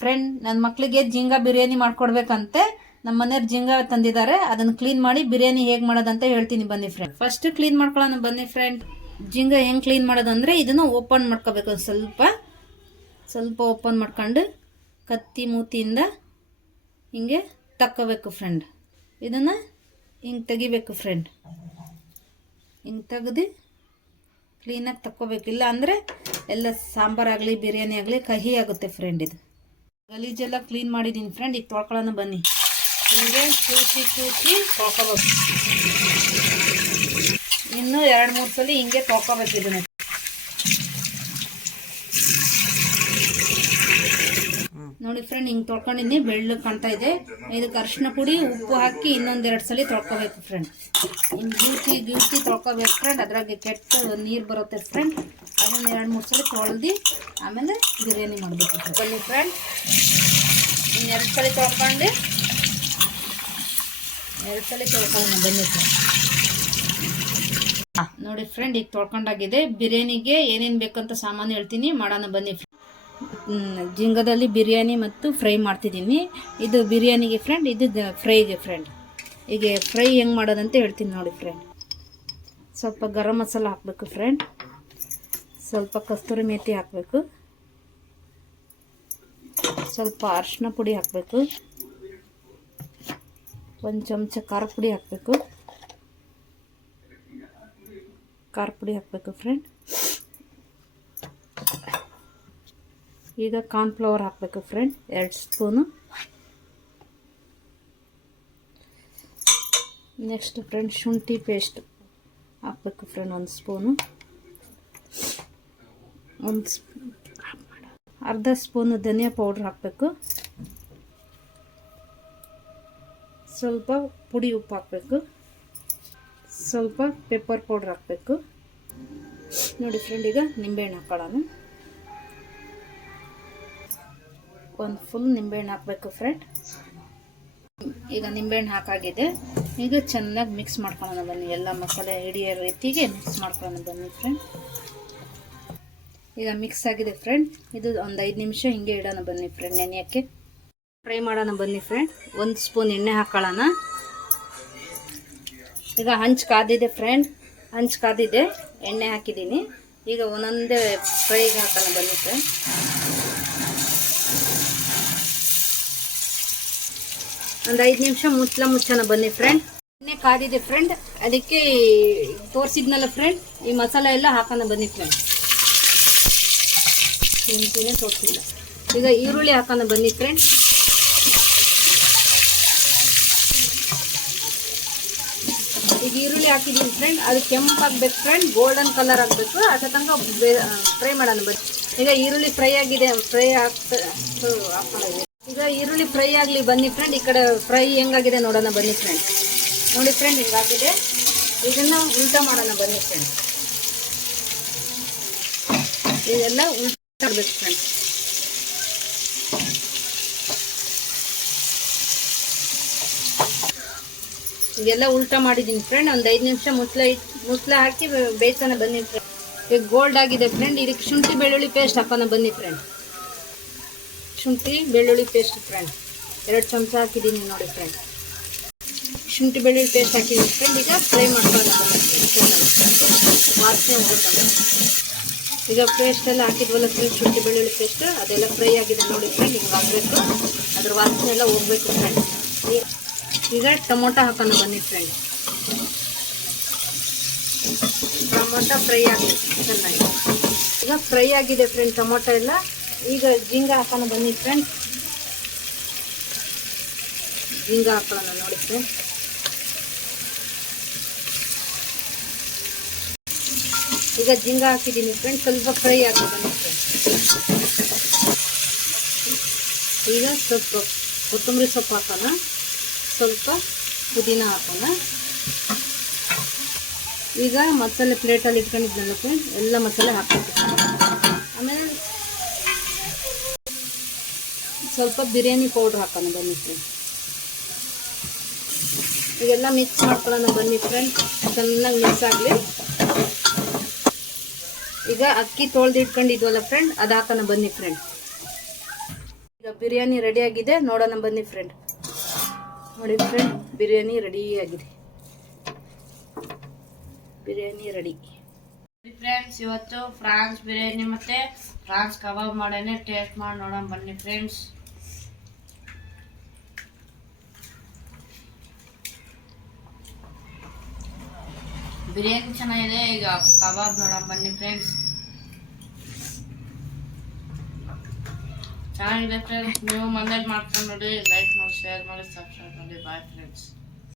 Friend, ನನ್ನ ಮಕ್ಕಳಿಗೆ ಜಿಂಗಾ ಬಿರಿಯಾನಿ ಮಾಡ್ಕೊಡ್ಬೇಕಂತೆ ನಮ್ಮ ಮನೆಯವ್ರು ಜಿಂಗಾ ತಂದಿದ್ದಾರೆ. ಅದನ್ನು ಕ್ಲೀನ್ ಮಾಡಿ ಬಿರಿಯಾನಿ ಹೇಗೆ ಮಾಡೋದಂತ ಹೇಳ್ತೀನಿ ಬನ್ನಿ ಫ್ರೆಂಡ್. ಫಸ್ಟ್ ಕ್ಲೀನ್ ಮಾಡ್ಕೊಳ್ಳೋಣ ಬನ್ನಿ ಫ್ರೆಂಡ್. ಜಿಂಗಾ ಹೆಂಗೆ ಕ್ಲೀನ್ ಮಾಡೋದಂದರೆ ಇದನ್ನು ಓಪನ್ ಮಾಡ್ಕೋಬೇಕು. ಸ್ವಲ್ಪ ಓಪನ್ ಮಾಡ್ಕೊಂಡು ಕತ್ತಿ ಮೂತಿಯಿಂದ ಹಿಂಗೆ ತಕ್ಕೋಬೇಕು ಫ್ರೆಂಡ್. ಇದನ್ನು ಹಿಂಗೆ ತೆಗಿಬೇಕು ಫ್ರೆಂಡ್. ಹಿಂಗೆ ತೆಗೆದು ಕ್ಲೀನಾಗಿ ತಕ್ಕೋಬೇಕು. ಇಲ್ಲ ಅಂದರೆ ಎಲ್ಲ ಸಾಂಬಾರಾಗಲಿ ಬಿರಿಯಾನಿ ಆಗಲಿ ಕಹಿ ಆಗುತ್ತೆ ಫ್ರೆಂಡ್. ಇದು ಗಲೀಜೆಲ್ಲ ಕ್ಲೀನ್ ಮಾಡಿದ್ದೀನಿ ಫ್ರೆಂಡ್. ಈಗ ತೊಳ್ಕೊಳ್ಳೋಣ ಬನ್ನಿ. ಹಿಂಗೆ ಕೂಸಿ ತೊಳ್ಕೊಬೇಕು. ಇನ್ನೂ 2-3 ಸಲ ಹಿಂಗೆ ತೊಳ್ಕೊಬೇಕು ಇದನ್ನು. ನೋಡಿ ಫ್ರೆಂಡ್, ಹಿಂಗೆ ತೊಳ್ಕೊಂಡಿದ್ದೀನಿ. ಬೆಳ್ಳಗೆ ಕಾಣ್ತಾ ಇದೆ. ಇದಕ್ಕೆ ಅರಿಶಿನ ಪುಡಿ ಉಪ್ಪು ಹಾಕಿ ಇನ್ನೊಂದೆರಡು ಸಲ ತೊಳ್ಕೊಬೇಕು ಫ್ರೆಂಡ್. ಹಿಂಗೆ ಗ್ಯೂಸಿ ತೊಳ್ಕೊಬೇಕು ಫ್ರೆಂಡ್. ಅದ್ರಾಗೆ ಕೆಟ್ಟ ನೀರು ಬರುತ್ತೆ ಫ್ರೆಂಡ್. ಅದನ್ನು 2-3 ಸಲ ತೊಳೆದು ಆಮೇಲೆ ಬಿರಿಯಾನಿ ಮಾಡಬೇಕು ಬನ್ನಿ ಫ್ರೆಂಡ್. ಇನ್ನು 2 ಸಲ ತೊಳ್ಕೊಂಡು 2 ಸಲ ತೊಳ್ಕೊಳ್ಳೋಣ ಬನ್ನಿ ಫ್ರೆಂಡ್. ನೋಡಿ ಫ್ರೆಂಡ್, ಈಗ ತೊಳ್ಕೊಂಡಾಗಿದೆ. ಬಿರಿಯಾನಿಗೆ ಏನೇನು ಬೇಕಂತ ಸಾಮಾನು ಹೇಳ್ತೀನಿ, ಮಾಡೋಣ ಬನ್ನಿ ಫ್ರೆಂಡ್. ಜಿಂಗದಲ್ಲಿ ಬಿರಿಯಾನಿ ಮತ್ತು ಫ್ರೈ ಮಾಡ್ತಿದ್ದೀನಿ. ಇದು ಬಿರಿಯಾನಿಗೆ ಫ್ರೆಂಡ್, ಇದು ಫ್ರೈಗೆ ಫ್ರೆಂಡ್. ಈಗ ಫ್ರೈ ಹೆಂಗೆ ಮಾಡೋದಂತ ಹೇಳ್ತೀನಿ ನೋಡಿ ಫ್ರೆಂಡ್. ಸ್ವಲ್ಪ ಗರಂ ಮಸಾಲ ಹಾಕಬೇಕು ಫ್ರೆಂಡ್. ಸ್ವಲ್ಪ ಕಸ್ತೂರಿ ಮೇಥಿ ಹಾಕಬೇಕು. ಸ್ವಲ್ಪ ಅರಿಶಿನ ಪುಡಿ ಹಾಕಬೇಕು. 1 ಚಮಚ ಖಾರ ಪುಡಿ ಹಾಕಬೇಕು. ಫ್ರೆಂಡ್. ಈಗ ಕಾರ್ನ್ಫ್ಲವರ್ ಹಾಕಬೇಕು ಫ್ರೆಂಡ್, 2 ಸ್ಪೂನು. ನೆಕ್ಸ್ಟ್ ಫ್ರೆಂಡ್ ಶುಂಠಿ ಪೇಸ್ಟ್ ಹಾಕಬೇಕು ಫ್ರೆಂಡ್, 1 ಸ್ಪೂನು. ಅರ್ಧ ಸ್ಪೂನು ಧನಿಯಾ ಪೌಡ್ರ್ ಹಾಕಬೇಕು. ಸ್ವಲ್ಪ ಪುಡಿ ಉಪ್ಪು ಹಾಕಬೇಕು. ಸ್ವಲ್ಪ ಪೆಪ್ಪರ್ ಪೌಡ್ರ್ ಹಾಕಬೇಕು. ನೋಡಿ ಫ್ರೆಂಡ್, ಈಗ ನಿಂಬೆಹಣ್ಣು ಹಾಕೊಳ್ಳೋಣ. 1 ಫುಲ್ ನಿಂಬೆಹಣ್ಣು ಹಾಕಬೇಕು ಫ್ರೆಂಡ್. ಈಗ ನಿಂಬೆಹಣ್ಣು ಹಾಕಾಗಿದೆ. ಈಗ ಚೆನ್ನಾಗಿ ಮಿಕ್ಸ್ ಮಾಡ್ಕೊಳ್ಳೋಣ ಬನ್ನಿ. ಎಲ್ಲ ಮಸಾಲೆ ಹಿಡಿಯೋ ರೀತಿಗೆ ಮಿಕ್ಸ್ ಮಾಡ್ಕೊಳ್ಳೋಣ ಬನ್ನಿ ಫ್ರೆಂಡ್. ಈಗ ಮಿಕ್ಸ್ ಆಗಿದೆ ಫ್ರೆಂಡ್. ಇದು ಒಂದು 5 ನಿಮಿಷ ಹಿಂಗೆ ಇಡೋಣ ಬನ್ನಿ ಫ್ರೆಂಡ್, ನೆನೆಯೋಕ್ಕೆ. ಫ್ರೈ ಮಾಡೋಣ ಬನ್ನಿ ಫ್ರೆಂಡ್. 1 ಸ್ಪೂನ್ ಎಣ್ಣೆ ಹಾಕೊಳ್ಳೋಣ. ಈಗ ಹಂಚು ಕಾದಿದೆ ಫ್ರೆಂಡ್. ಎಣ್ಣೆ ಹಾಕಿದ್ದೀನಿ. ಈಗ ಒಂದೊಂದೇ ಫ್ರೈಗೆ ಹಾಕೋಣ ಬನ್ನಿ ಫ್ರೆಂಡ್. ಒಂದು 5 ನಿಮಿಷ ಮುಚ್ಚೋಣ ಬನ್ನಿ ಫ್ರೆಂಡ್. ಎಣ್ಣೆ ಕಾದಿದೆ ಫ್ರೆಂಡ್. ಅದಕ್ಕೆ ತೋರಿಸಿದ್ನಲ್ಲ ಫ್ರೆಂಡ್, ಈ ಮಸಾಲೆ ಎಲ್ಲ ಹಾಕೋಣ ಬನ್ನಿ ಫ್ರೆಂಡ್. ತೋರಿಸಿಲ್ಲ. ಈಗ ಈರುಳ್ಳಿ ಹಾಕೋಣ ಬನ್ನಿ ಫ್ರೆಂಡ್. ಈಗ ಈರುಳ್ಳಿ ಹಾಕಿದ್ದೀನಿ ಫ್ರೆಂಡ್. ಅದು ಕೆಂಪಾಗಬೇಕು ಫ್ರೆಂಡ್, ಗೋಲ್ಡನ್ ಕಲರ್ ಆಗಬೇಕು. ಅದ್ರ ತನಕ ಫ್ರೈ ಮಾಡೋಣ ಬನ್ನಿ. ಈಗ ಈರುಳ್ಳಿ ಫ್ರೈ ಆಗಿದೆ. ಈಗ ಈರುಳ್ಳಿ ಫ್ರೈ ಆಗಲಿ ಬನ್ನಿ ಫ್ರೆಂಡ್. ಈ ಕಡೆ ಫ್ರೈ ಹೆಂಗಾಗಿದೆ ನೋಡೋಣ ಬನ್ನಿ ಫ್ರೆಂಡ್. ನೋಡಿ ಫ್ರೆಂಡ್, ಹಿಂಗಾಗಿದೆ. ಇದನ್ನು ಉಲ್ಟಾ ಮಾಡೋಣ ಬನ್ನಿ ಫ್ರೆಂಡ್. ಇದೆಲ್ಲ ಉಲ್ಟಾ ಮಾಡಬೇಕು ಫ್ರೆಂಡ್. ಇದೆಲ್ಲ ಉಲ್ಟಾ ಮಾಡಿದ್ದೀನಿ ಫ್ರೆಂಡ್. ಒಂದು 5 ನಿಮಿಷ ಮುಸ್ಲ ಹಾಕಿ ಬೇಯಿಸೋಣ ಬನ್ನಿ ಫ್ರೆಂಡ್. ಈಗ ಗೋಲ್ಡ್ ಆಗಿದೆ ಫ್ರೆಂಡ್. ಇದಕ್ಕೆ ಶುಂಠಿ ಬೆಳ್ಳುಳ್ಳಿ ಪೇಸ್ಟ್ ಹಾಕೋಣ ಬನ್ನಿ ಫ್ರೆಂಡ್. ಶುಂಠಿ ಬೆಳ್ಳುಳ್ಳಿ ಪೇಸ್ಟ್ ಫ್ರೆಂಡ್ 2 ಚಮಚ ಹಾಕಿದ್ದೀನಿ ನೋಡಿ ಫ್ರೆಂಡ್. ಶುಂಠಿ ಬೆಳ್ಳುಳ್ಳಿ ಪೇಸ್ಟ್ ಹಾಕಿದ್ದೀನಿ ಫ್ರೆಂಡ್. ಈಗ ಫ್ರೈ ಮಾಡ್ಕೊಳ್ಳೋಣ ಬನ್ನಿ ಫ್ರೆಂಡ್. ವಾಸನೆ ಹೋಗುತ್ತೆ. ಈಗ ಪೇಸ್ಟ್ ಎಲ್ಲ ಹಾಕಿದ್ವಲ್ಲ ಫ್ರೆಂಡ್, ಶುಂಠಿ ಬೆಳ್ಳುಳ್ಳಿ ಪೇಸ್ಟ್ ಅದೆಲ್ಲ ಫ್ರೈ ಆಗಿದೆ ನೋಡಿ ಫ್ರೆಂಡ್. ಹಿಂಗೆ ಹಾಕಬೇಕು. ಅದ್ರ ವಾಸನೆ ಎಲ್ಲ ಹೋಗ್ಬೇಕು ಫ್ರೆಂಡ್. ಈಗ ಟೊಮೊಟೊ ಹಾಕೋಣ ಬನ್ನಿ ಫ್ರೆಂಡ್. ಟೊಮೊಟೊ ಫ್ರೈ ಆಗಿದೆ ಚೆನ್ನಾಗಿ. ಈಗ ಫ್ರೈ ಆಗಿದೆ ಫ್ರೆಂಡ್ ಟೊಮೊಟೊ ಎಲ್ಲ. ಈಗ ಜಿಂಗಾ ಹಾಕೋಣ ಬನ್ನಿ ಫ್ರೆಂಡ್. ಜಿಂಗಾ ಹಾಕೋಣ ನೋಡಿ ಫ್ರೆಂಡ್. ಈಗ ಜಿಂಗಾ ಹಾಕಿದ್ದೀನಿ ಫ್ರೆಂಡ್. ಸ್ವಲ್ಪ ಫ್ರೈ ಆಗಿದೆ ಬನ್ನಿ ಫ್ರೆಂಡ್. ಈಗ ಸ್ವಲ್ಪ ಕೊತ್ತಂಬರಿ ಸೊಪ್ಪು ಹಾಕೋಣ. ಸ್ವಲ್ಪ ಪುದೀನ ಹಾಕೋಣ. ಈಗ ಮಸಾಲೆ ಪ್ಲೇಟಲ್ಲಿ ಇಟ್ಕೊಂಡಿದ್ದಲ್ಲ ಫ್ರೆಂಡ್, ಎಲ್ಲ ಮಸಾಲೆ ಹಾಕಬೇಕು. ಆಮೇಲೆ ಸ್ವಲ್ಪ ಬಿರಿಯಾನಿ ಪೌಡ್ರ್ ಹಾಕೋಣ ಬನ್ನಿ ಫ್ರೆಂಡ್. ಈಗೆಲ್ಲ ಮಿಕ್ಸ್ ಮಾಡ್ಕೊಳ್ಳೋಣ ಬನ್ನಿ ಫ್ರೆಂಡ್. ಚೆನ್ನಾಗಿ ಮಿಕ್ಸ್ ಆಗಲಿ. ಈಗ ಅಕ್ಕಿ ತೊಳೆದು ಇಟ್ಕೊಂಡಿದ್ವಲ್ಲ ಫ್ರೆಂಡ್, ಅದು ಹಾಕೋಣ ಬನ್ನಿ ಫ್ರೆಂಡ್. ಈಗ ಬಿರಿಯಾನಿ ರೆಡಿ ಆಗಿದೆ, ನೋಡೋಣ ಬನ್ನಿ ಫ್ರೆಂಡ್. ನೋಡಿ ಫ್ರೆಂಡ್, ಬಿರಿಯಾನಿ ರೆಡಿ ಆಗಿದೆ. Biryani ready friends. ಇವತ್ತು ಫ್ರಾನ್ಸ್ ಬಿರಿಯಾನಿ ಮತ್ತೆ ಫ್ರಾನ್ಸ್ ಕಬಾಬ್ ಮಾಡೇನೆ, ಟೇಸ್ಟ್ ಮಾಡಿ ನೋಡೋಣ ಬನ್ನಿ ಫ್ರೆಂಡ್ಸ್. ಬಿರಿಯಾನಿ ಚೆನ್ನಾಗಿದೆ, ಈಗ ಕಬಾಬ್ ನೋಡೋಣ ಬನ್ನಿ ಫ್ರೆಂಡ್ಸ್. ಚೆನ್ನಾಗಿದೆ ಫ್ರೆಂಡ್ಸ್. ನೀವು ಮನೇಲಿ ಮಾಡ್ಕೊಂಡು ನೋಡಿ, ಲೈಕ್ ಮಾಡಿ, ಶೇರ್ ಮಾಡಿ, ಸಬ್ಸ್ಕ್ರೈಬ್ ಮಾಡಿ. Bye friends.